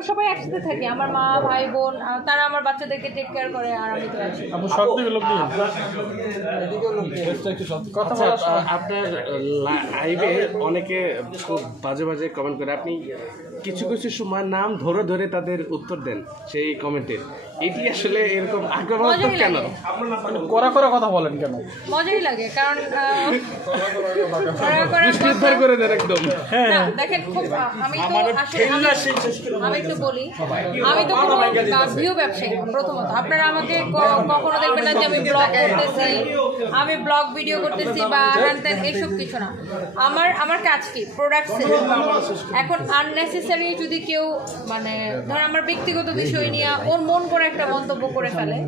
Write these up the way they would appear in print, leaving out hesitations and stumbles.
আমরা সবাই একসাথে থাকি, আমার মা ভাই বোন তারা আমার বাচ্চাদেরকে টেক কেয়ার করে, আর আমি তো আছি। আপনার লাইভে অনেকে খুব বাজে বাজে কমেন্ট করে, আপনি কিছু কিছু সময় নাম ধরে ধরে তাদের উত্তর দেন সেই কমেন্টের, এটি আসলে এরকম আগ্রহ কেন? করা করে কথা বলেন কেন? মজাই লাগে, কারণ করে দেন একদম। দেখেন খুব আমি একটু বলি, আমি তো কোনো ভিউ ব্যবসায়ী প্রথমত। আপনারা আমাকে কখনো দেখবেন না যে আমি ব্লগ করতেছি, আমি ব্লগ ভিডিও করতেছি বা হ্যান ত্যান, এইসব কিছু না। আমার কাজ কি প্রোডাক্ট সেল। এখন আননেসেসারি যদি কেউ মানে ধর আমার ব্যক্তিগত বিষয় নিয়ে ওর মন করে একটা মন্তব্য করে ফেলে,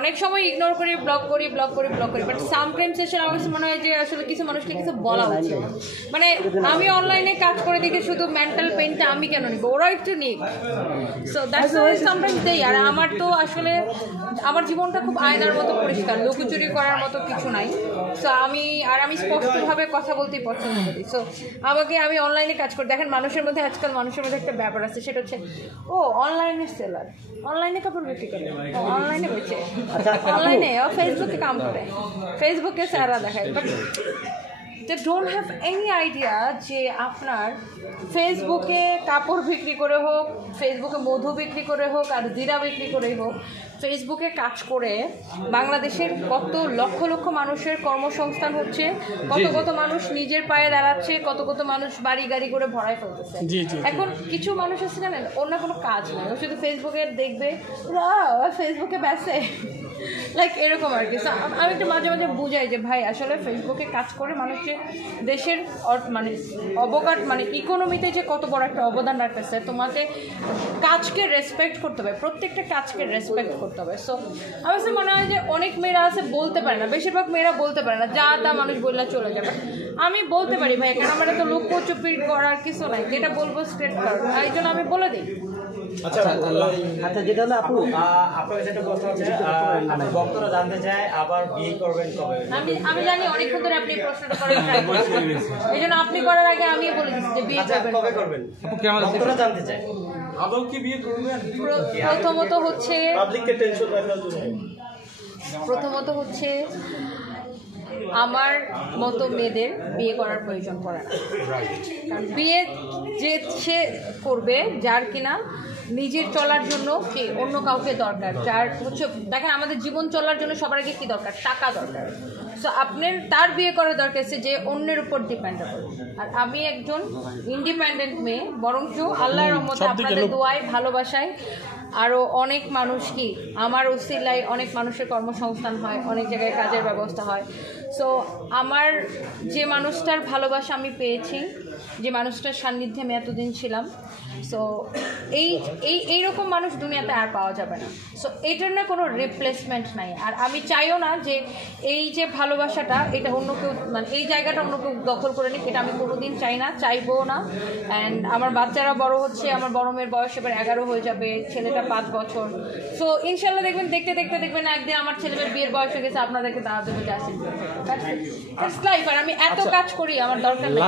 অনেক সময় ইগনোর করি, ব্লক করি, বাট সামটাইমস এসে আমার কাছে মনে হয় যে আসলে কিছু মানুষকে কিছু বলা উচিত। মানে আমি অনলাইনে কাজ করে দেখে শুধু মেন্টাল পেইনটা আমি কেন নিব, ওরা একটু নিক। সো দ্যাটস ওয়াই সামটাইমস দেই। আর আমার তো আসলে আমার জীবনটা খুব আয়নার মতো পরিষ্কার, লুকোচুরি করার মতো কিছু নাই। সো আমি স্পষ্টভাবে কথা বলতেই পছন্দ করি। সো আমি অনলাইনে কাজ করি। দেখেন আজকাল মানুষের মধ্যে একটা ব্যাপার আছে, সেটা হচ্ছে ও অনলাইনে সেলার, অনলাইনে কাপড় বিক্রি করে, অনলাইনে বেচে, অনলাইনে ফেসবুকে কাম করে, ফেসবুকে সারা দেখায়। But they don't have any idea যে আপনার ফেসবুকে কাপড় বিক্রি করে হোক, ফেসবুকে মধু বিক্রি করে হোক, আর জিরা বিক্রি করেই হোক, ফেসবুকে কাজ করে বাংলাদেশের কত লক্ষ লক্ষ মানুষের কর্মসংস্থান হচ্ছে, কত মানুষ নিজের পায়ে দাঁড়াচ্ছে, কত মানুষ বাড়ি গাড়ি করে ভরাই ফেলতেছে। এখন কিছু মানুষ আছে জানেন, ওর না কোনো কাজ নেই, ও শুধু ফেসবুকে দেখবে, ফেসবুকে বেসে লাইক এরকম আর কি। আমি একটু মাঝে মাঝে বুঝাই যে ভাই আসলে ফেসবুকে কাজ করে মানুষের দেশের মানে অবকাঠ মানে ইকোনমিতে যে কত বড় একটা অবদান রাখতেছে, তোমাকে কাজকে রেসপেক্ট করতে হবে, প্রত্যেকটা কাজকে রেসপেক্ট করতে হবে। সো আমার কাছে মনে হয় যে অনেক মেয়েরা আছে বলতে পারে না, বেশিরভাগ মেয়েরা বলতে পারে না, যা তা মানুষ বললে চলে যাবে। আমি বলতে পারি ভাই, কারণ আমার এত লুকোচুপি করার কিছু নাই, যেটা বলবো স্ট্রেট কাট, এই জন্য আমি বলে দিই। আচ্ছা যেটা হলো আপু আপনার যেটা প্রশ্ন হচ্ছে ভক্তরা জানতে চায় আবার বিয়ে করবেন কবে? আমি জানি অনেকক্ষণ ধরে আপনি প্রশ্নটা করার ট্রাই করছেন, এই জন্য আপনি করার আগে আমি বলে দিচ্ছি যে বিয়ে করবেন কবে করবেন, ভক্তরা জানতে চায় আদৌ কি বিয়ে করবেন? প্রথমত হচ্ছে আমার মতো মেয়েদের বিয়ে করার প্রয়োজন পড়ে না। কারণ বিয়ে যে সে করবে যার কিনা নিজের চলার জন্য কি অন্য কাউকে দরকার, যার হচ্ছে দেখেন আমাদের জীবন চলার জন্য সবার আগে কি দরকার, টাকা দরকার। সো আপনার তার বিয়ে করার দরকার আছে যে অন্যের উপর ডিপেন্ডেবল। আর আমি একজন ইন্ডিপেন্ডেন্ট মেয়ে, বরঞ্চ আল্লাহর রহমতে আপনাদের দোয়ায় ভালোবাসায় আরও অনেক মানুষ কি আমার উসিলায় অনেক মানুষের কর্মসংস্থান হয়, অনেক জায়গায় কাজের ব্যবস্থা হয়। সো আমার যে মানুষটার ভালোবাসা আমি পেয়েছি, যে মানুষটার সান্নিধ্যে আমি এতদিন ছিলাম, সো এইরকম মানুষ দুনিয়াতে আর পাওয়া যাবে না। সো এটার না কোনো রিপ্লেসমেন্ট নাই। আর আমি চাইও না যে এই যে ভালোবাসাটা এটা অন্য কেউ মানে এই জায়গাটা অন্য কেউ দখল করে নিক, এটা আমি কোনোদিন চাই না, চাইবো না। অ্যান্ড আমার বাচ্চারা বড় হচ্ছে, আমার বড় মেয়ের বয়স এবার 11 হয়ে যাবে, ছেলেটা 5 বছর। সো ইনশাল্লাহ দেখবেন দেখতে দেখবেন একদিন আমার ছেলেমেয়ের বিয়ের বয়স হয়ে গেছে, আপনাদেরকে দাওয়াত দেবো যে আসেন। আর আমি এত কাজ করি, আমার দরকার নেই।